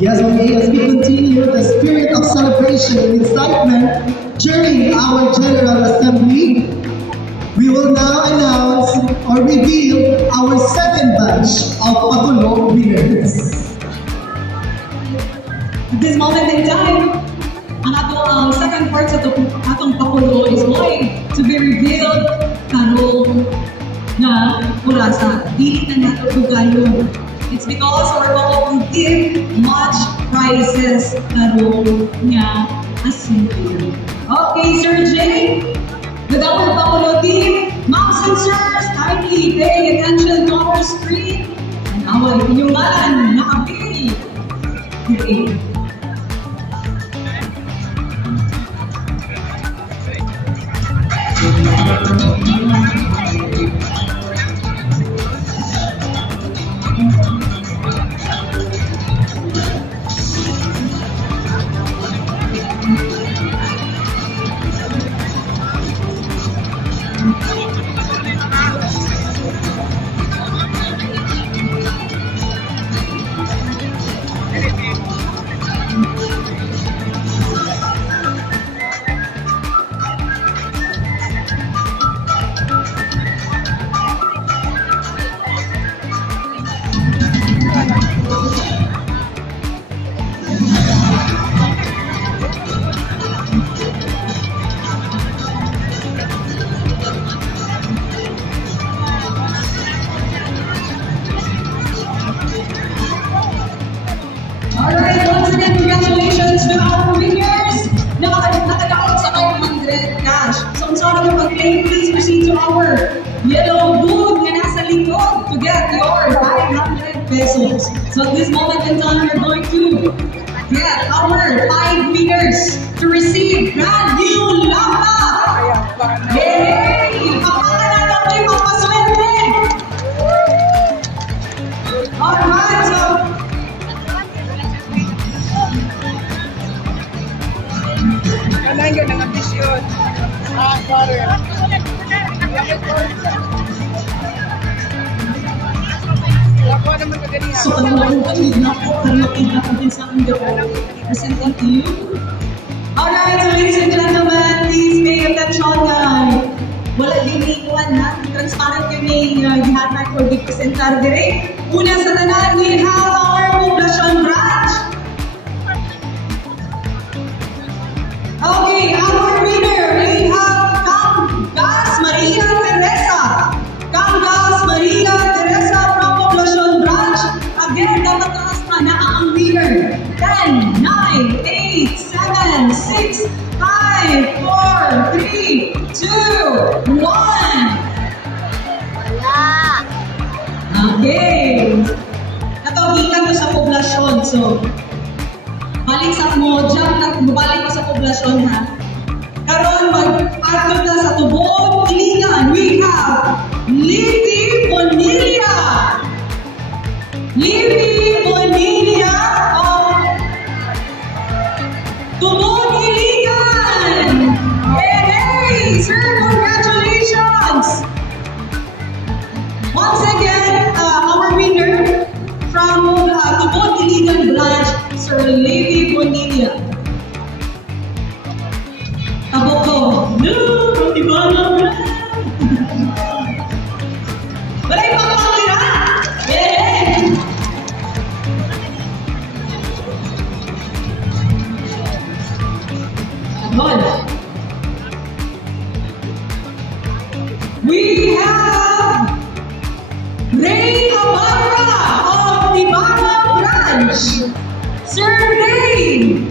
Yes, okay, as we continue the spirit of celebration and excitement during our General Assembly, we will now announce or reveal our second batch of Pakulog winners. At this moment in time, ang second part sa atong Pakulog is going to be revealed karon na mula sa dili na nato dugayon. It's because we're going to give much prizes karon nga assembly. Okay, Sir Jay, with our Pakulog team, moms and sirs, kindly pay attention to our screen and our inyungan na appeal. Okay. Please proceed to our yellow booth na nasa likod to get your 500 pesos. So at this moment in time, we're going to get our 5 winners to receive brand new laptop. Yay! Papangalan natin magpaswerte! Alright, so kailangan yun ang ambisyon. Sorry. So kailangan kami na po natin sa aking presenting to you. Alright, so ladies and gentlemen, please pay attention guys. Wala din ikuan na, transparent kami gihatag for the presentar dire. Una sa tanan, we have our Poblacion branch. Okay, our winner, we have Camgas Maria Teresa. Camgas Maria Teresa from Poblacion branch. Again, dapat taas na ang winner. 10, 9, 8, 7, 6, 5, 4, 3, 2, 1. Okay. Natawagitan ko sa Poblacion. So, balik sa mo, balik ko sa Poblacion ha. Karon mag-artod na sa Tubod, Iligan, we have Livy Bonilla. Livy Bonilla of Tubod, Iligan. Hey, sir, congratulations. Once again, our winner from Tubod, Iligan branch, Sir Livy Bonilla. Taboko. No! Ibalang na! Wala yung pagpapakira! Yeah! Good. We have Ray Abarra of Ibarra branch. Sir Ray!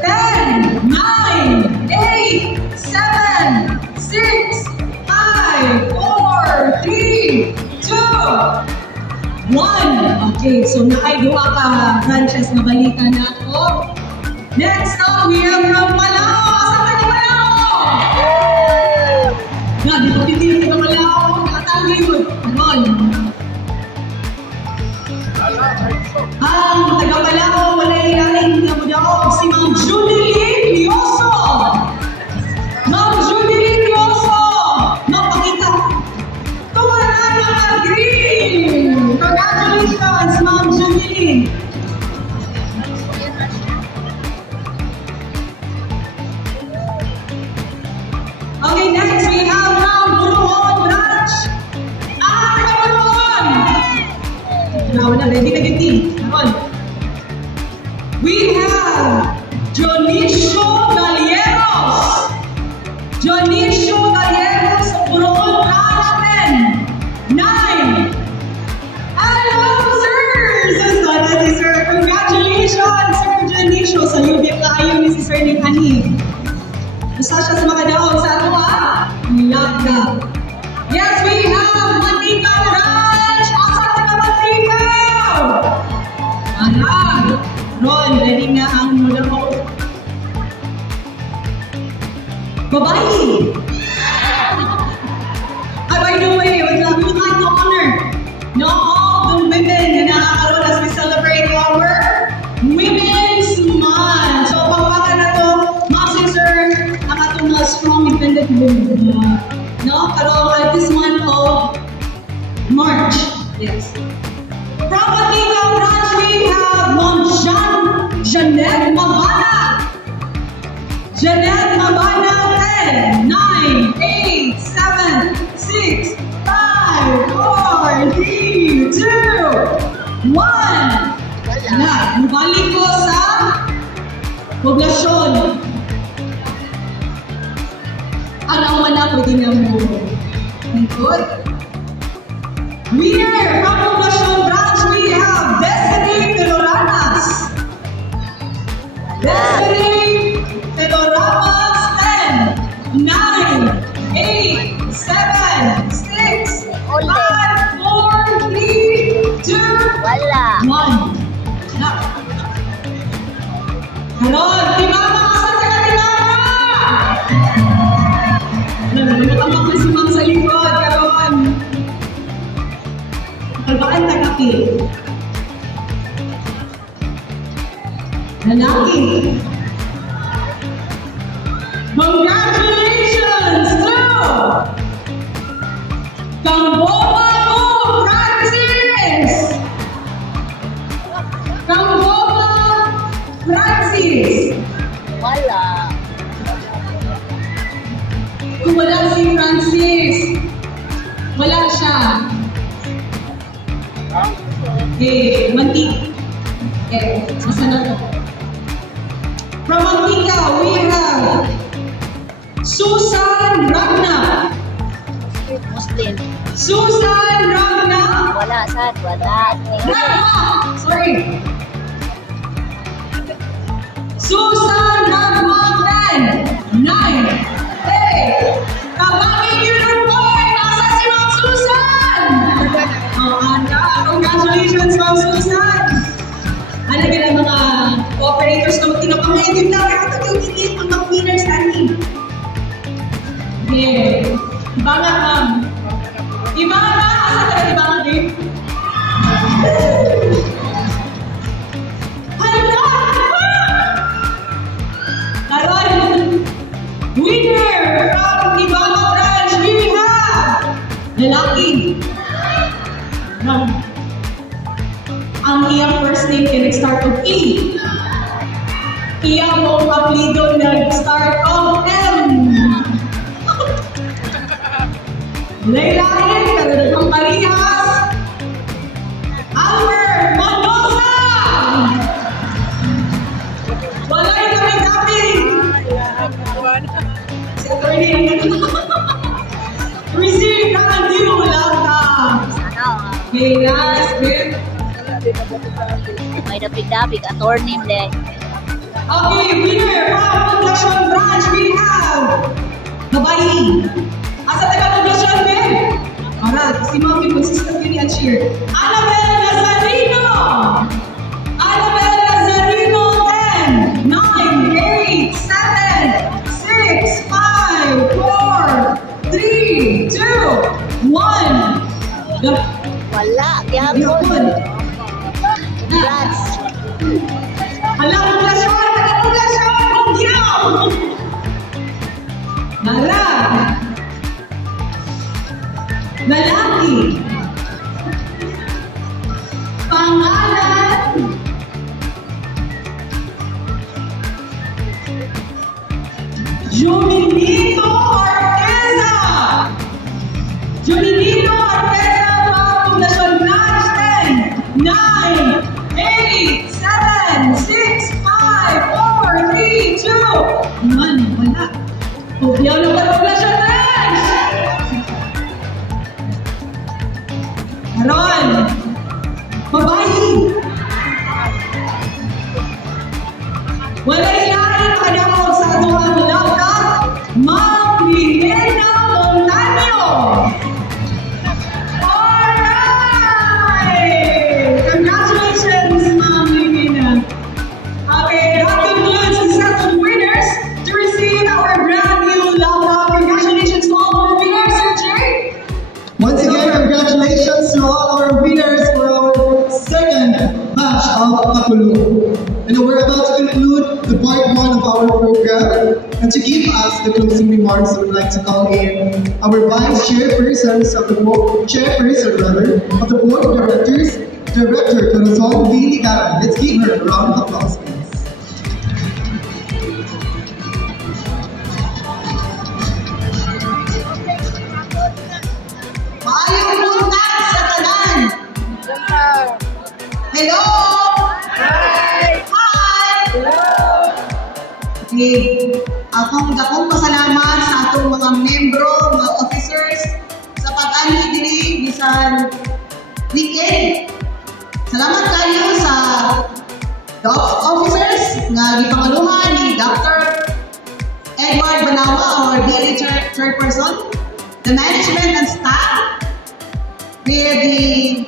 10, 9, 8, 7, 6, 5, 4, 3, 2, 1. Okay, so nakaiduha ka branches na balikan na ako. Next up, we have from Malao. Asa ka ni Malao? Nga, di ko titigil ka Malao. Nakatali mo. Ganon. Ang taga-Malao, wala ilalim na mo daw. Si Ma'am Julie Lioso. Ma'am Julie Lioso. Mapakita. Tuwanan ang green. Congratulations, Ma'am Julie. Okay, next we have from Buruon branch. Buruon! Now, ready na giti. We have Dionisio Galleros. Dionisio Galleros of Buruon branch 10, 9. Hello, sir! Sir, congratulations, Sir Dionisio. Sa lubib na kayo ni si Sir Nikhani. Basta siya sa mga daon sa ano Laga. Yes, we have Mantika branch. Asa taga Mantika? Ron, ready nga ang mula mo. Babae. By the way, we would like to honor all the women na nakakaroon as we celebrate our Women's Month. So, pagpaka na to, Sir, ang atong mga strong independent women. No? Karoon at this month of March. Yes. From Mantika branch, we have Ma'am Janet Mabana. Janet Mabana 10, 9, 8, 7, 6, 5, 4, 3, 2, 1. Balik ko sa poblasyon. Ano man na pwede na mo. Good. Winner from Poblacion branch, we have Destiny Peloranas. Destiny Peloranas 10, 9, 8, 7, 6, 5, 4, 3, 2, 1. Hello, Timama! Asan ka na, Timama? Nagtambak na si Ma'am sa likod, karoon. Kalbaan na kapi. Lalaki. Congratulations to Camboba Francis! Camboba Francis! Wala. Kung wala si Francis, wala siya. Mantika. Sasa na to. From Mantika, we have Susan Ragna. Muslim. Susan Ragna. Wala, sad. Wala. Ragna! Sorry. Susan Ragna 10, 9, 8. Kabangin yun po! Nasa si Ma'am Susan! Congratulations, Ma'am Susan! Ano ka na mga operators na tinapang-edit na kaya ito yung hindi ang mga winners natin. Yeah. Ibangat, Ma'am. Ibangat! Asa ka na ibangat, eh? Winner from Ibanga branch, we have lalaki. Ang iyang first name can start of E. Iyang mong apelido nag-start of M. Laylain, karunong parihas. Albert Mendoza. Walay kami-kami. Si attorney ang receive ang new laptop. Hey guys, good. May dapig-dapig, attorney mle. Okay, winner from Poblacion branch, we have babae. Asa taga Poblacion, Ben? Alright, si Mami, consistent yun yan cheer. Annabel Nazarino! Annabel Nazarino 10, 9, 8, 7, 6, 5, 4, 3, 2, 1. Wala, gihapon. Congrats! Hala, Poblacion! Taga Poblacion! Bugyaw! Nara! Lalaki! Pangalan! Jominito Ralph Paculo. And we're about to conclude the part 1 of our program. And to give us the closing remarks, I would like to call in our vice chairperson of the board, of the board of directors, Director Corazon V. Ligaran. Let's give her a round of applause, please. Maayong buntag sa tanan. Hello! Hi! Hi! Hello! Okay. Akong pasalamat sa atong mga membro, mga officers sa pag-ani diri bisan weekend. Salamat kayo sa officers nga gipangaluhan ni Dr. Edward Banawa, our daily chairperson, the management and staff, with the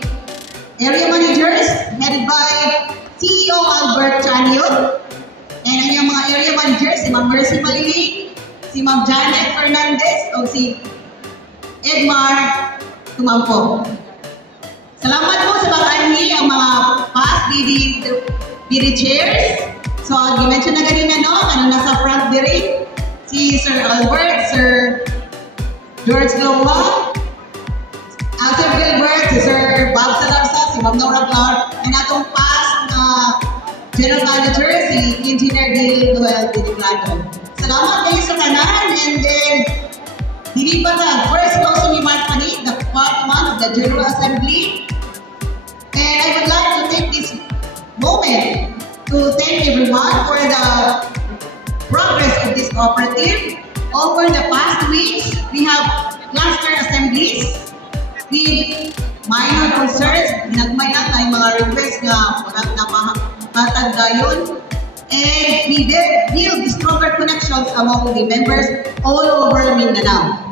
area managers headed by CEO Albert Chanio, and ang iyong mga area managers, si Ma'am Mercy Malili, si Ma'am Janet Fernandez, o si Edmar Tumampo. Salamat po sa pag-ani ang mga past BD chairs. So, gi-mention na ganina, no? Ano nasa front diri? Si Sir Albert, Sir George Lowa, Sir Gilbert, si Sir Bob Salarsa, si Ma'am Nora Clark, and atong past General Manager, si Engineer Dale Noel Diniglado. Salamat kayo sa kanan, and then hindi pa na first closing remark pa ni the part 1 of the General Assembly. And I would like to take this moment to thank everyone for the progress of this cooperative. Over the past weeks, we have cluster assemblies with minor concerns. Ginagmay na tayo mga requests nga walang napakatag gayon. And we build stronger connections among the members all over Mindanao.